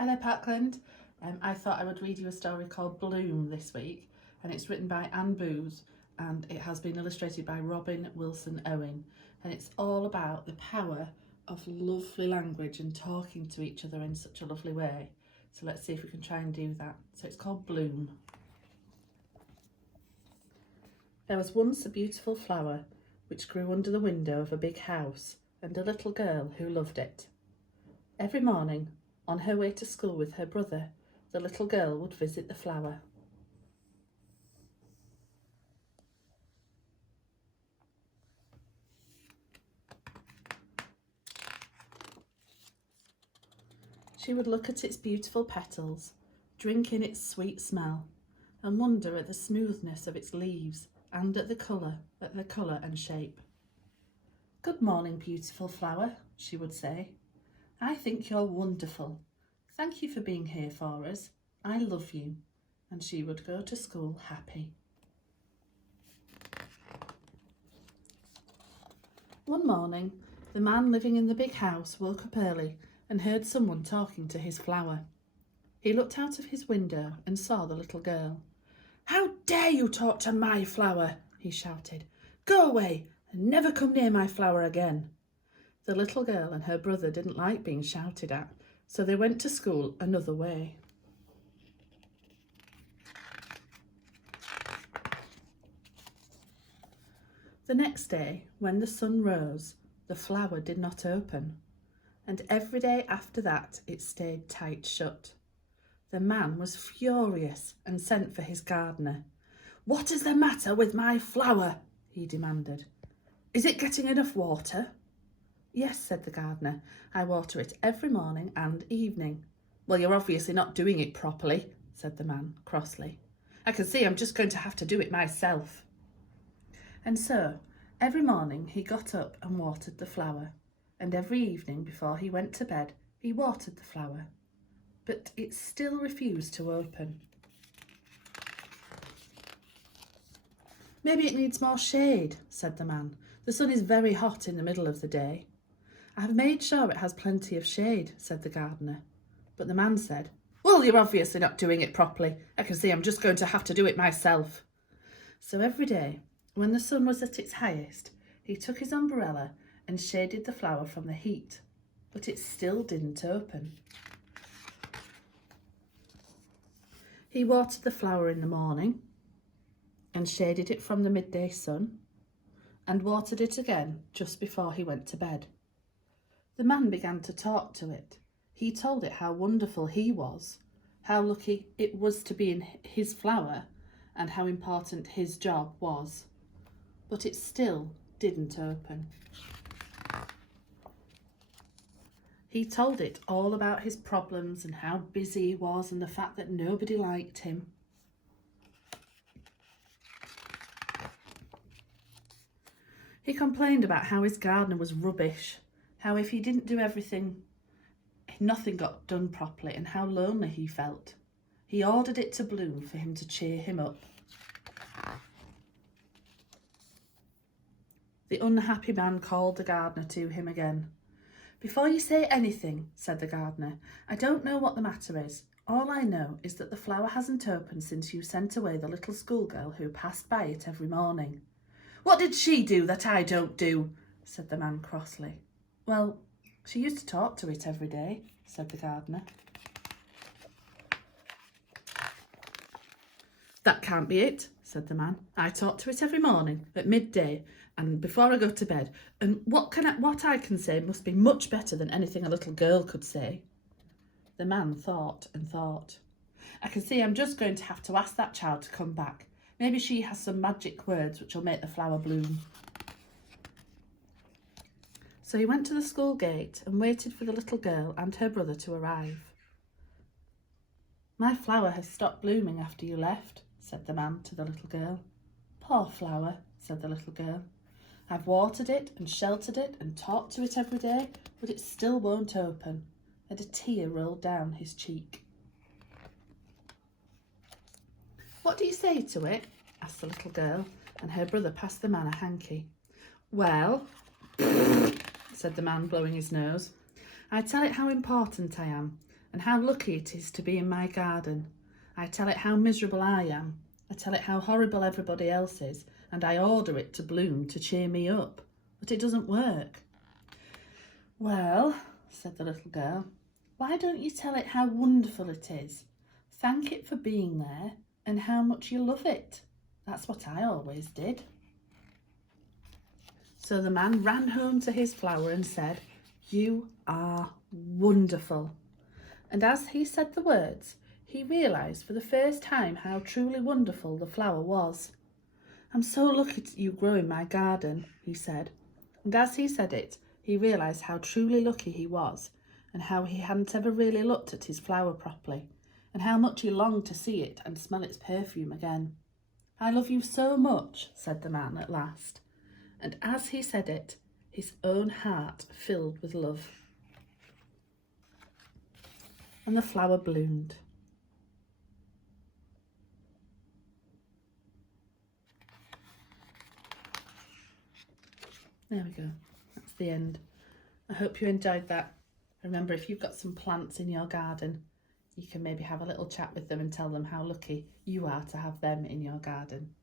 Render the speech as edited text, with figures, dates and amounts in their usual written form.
Hello Parkland. I thought I would read you a story called Bloom this week, and it's written by Anne Booth and it has been illustrated by Robin Wilson Owen, and it's all about the power of lovely language and talking to each other in such a lovely way. So let's see if we can try and do that. So it's called Bloom. There was once a beautiful flower which grew under the window of a big house, and a little girl who loved it. Every morning, on her way to school with her brother, the little girl would visit the flower. She would look at its beautiful petals, drink in its sweet smell, and wonder at the smoothness of its leaves and at the colour and shape. "Good morning, beautiful flower," she would say. "I think you're wonderful. Thank you for being here for us. I love you." And she would go to school happy. One morning, the man living in the big house woke up early and heard someone talking to his flower. He looked out of his window and saw the little girl. "How dare you talk to my flower?" he shouted. "Go away and never come near my flower again." The little girl and her brother didn't like being shouted at, so they went to school another way. The next day, when the sun rose, the flower did not open, and every day after that it stayed tight shut. The man was furious and sent for his gardener. "What is the matter with my flower?" he demanded. "Is it getting enough water?" "Yes," said the gardener. "I water it every morning and evening." "Well, you're obviously not doing it properly," said the man crossly. "I can see I'm just going to have to do it myself." And so, every morning he got up and watered the flower, and every evening before he went to bed he watered the flower. But it still refused to open. "Maybe it needs more shade," said the man. "The sun is very hot in the middle of the day." "I have made sure it has plenty of shade," said the gardener. But the man said, "Well, you're obviously not doing it properly. I can see I'm just going to have to do it myself." So every day, when the sun was at its highest, he took his umbrella and shaded the flower from the heat, but it still didn't open. He watered the flower in the morning and shaded it from the midday sun, and watered it again just before he went to bed. The man began to talk to it. He told it how wonderful he was, how lucky it was to be in his flower, and how important his job was. But it still didn't open. He told it all about his problems and how busy he was and the fact that nobody liked him. He complained about how his gardener was rubbish, how if he didn't do everything, nothing got done properly, and how lonely he felt. He ordered it to bloom for him to cheer him up. The unhappy man called the gardener to him again. "Before you say anything," said the gardener, "I don't know what the matter is. All I know is that the flower hasn't opened since you sent away the little schoolgirl who passed by it every morning." "What did she do that I don't do?" said the man crossly. "Well, she used to talk to it every day," said the gardener. "That can't be it," said the man. "I talk to it every morning, at midday, and before I go to bed, and what I can say must be much better than anything a little girl could say." The man thought and thought. "I can see I'm just going to have to ask that child to come back. Maybe she has some magic words which will make the flower bloom." So he went to the school gate and waited for the little girl and her brother to arrive. "My flower has stopped blooming after you left," said the man to the little girl. "Poor flower," said the little girl. "I've watered it and sheltered it and talked to it every day, but it still won't open." And a tear rolled down his cheek. "What do you say to it?" asked the little girl, and her brother passed the man a hanky. "Well," said the man, blowing his nose, "I tell it how important I am, and how lucky it is to be in my garden. I tell it how miserable I am. I tell it how horrible everybody else is, and I order it to bloom to cheer me up. But it doesn't work. Well, said the little girl, why don't you tell it how wonderful it is? Thank it for being there and how much you love it. That's what I always did. So the man ran home to his flower and said, "You are wonderful." And as he said the words, he realised for the first time how truly wonderful the flower was. "I'm so lucky you grow in my garden," he said. And as he said it, he realised how truly lucky he was, and how he hadn't ever really looked at his flower properly, and how much he longed to see it and smell its perfume again. "I love you so much," said the man at last. And as he said it, his own heart filled with love. And the flower bloomed. There we go. That's the end. I hope you enjoyed that. Remember, if you've got some plants in your garden, you can maybe have a little chat with them and tell them how lucky you are to have them in your garden.